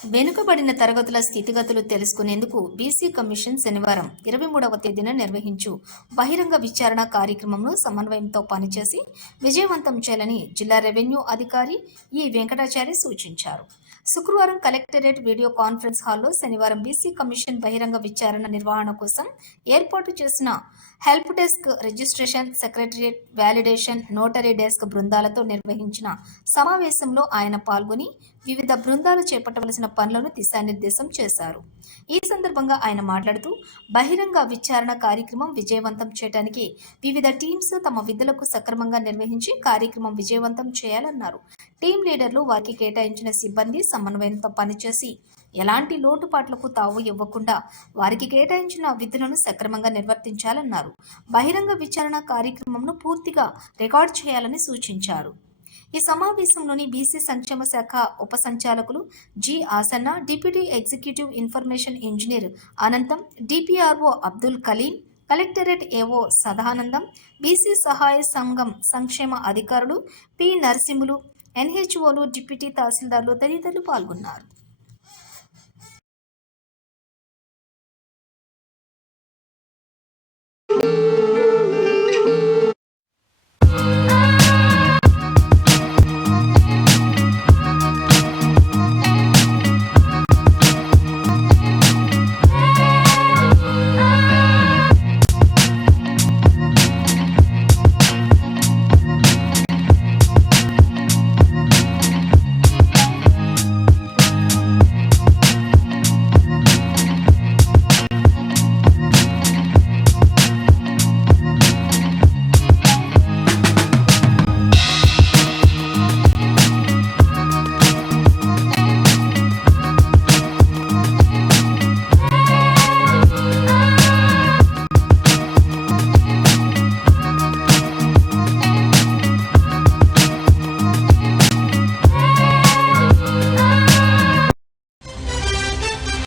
వెనుకబడిన తరగతుల స్థితిగతులు తెలుసుకునేందుకు బీసీ కమిషన్ శనివారం 23వ తేదీన నిర్వహించు బహిరంగ విచారణ కార్యక్రమంను సమన్వయంతో పనిచేసి విజయవంతం చేయాలని జిల్లా రెవెన్యూ అధికారి ఈ వెంకటాచారి సూచించారు. శుక్రవారం కలెక్టరేట్ వీడియో కాన్ఫరెన్స్ హాల్లో శనివారం బీసీ కమిషన్ బహిరంగ విచారణ నిర్వహణ కోసం ఏర్పాటు చేసిన help desk, registration, secretariat, validation, notary desk బృందాలతో నిర్వహించిన సమావేశంలో ఆయన పాల్గొని వివిధ బృందాలు చేపట్టవలసిన పనులను దిశానిర్దేశం చేశారు. ఈ సందర్భంగా ఆయన మాట్లాడుతూ బహిరంగ విచారణ కార్యక్రమం విజయవంతం చేయడానికి వివిధ టీమ్స్ తమ విధులకు సక్రమంగా నిర్వహించి కార్యక్రమం విజయవంతం చేయాలన్నారు. టీం లీడర్లు వారికి కేటాయించిన సిబ్బంది సమన్వయంతో పనిచేసి ఎలాంటి లోటుపాట్లకు తావు ఇవ్వకుండా వారికి కేటాయించిన విధులను సక్రమంగా నిర్వర్తించాలన్నారు. బహిరంగ విచారణ కార్యక్రమంను పూర్తిగా రికార్డు చేయాలని సూచించారు. ఈ సమావేశంలోని బీసీ సంక్షేమ శాఖ ఉప సంచాలకులు G Asanna, deputy executive information engineer Anantham, DPRO Abdul Kaleem, collectorate AO Sadanandam, BC సహాయ సంఘం సంక్షేమ అధికారులు పి నరసింహులు, ఎన్హెచ్ఓలు, డిప్యూటీ తహసీల్దార్లు తదితరులు పాల్గొన్నారు.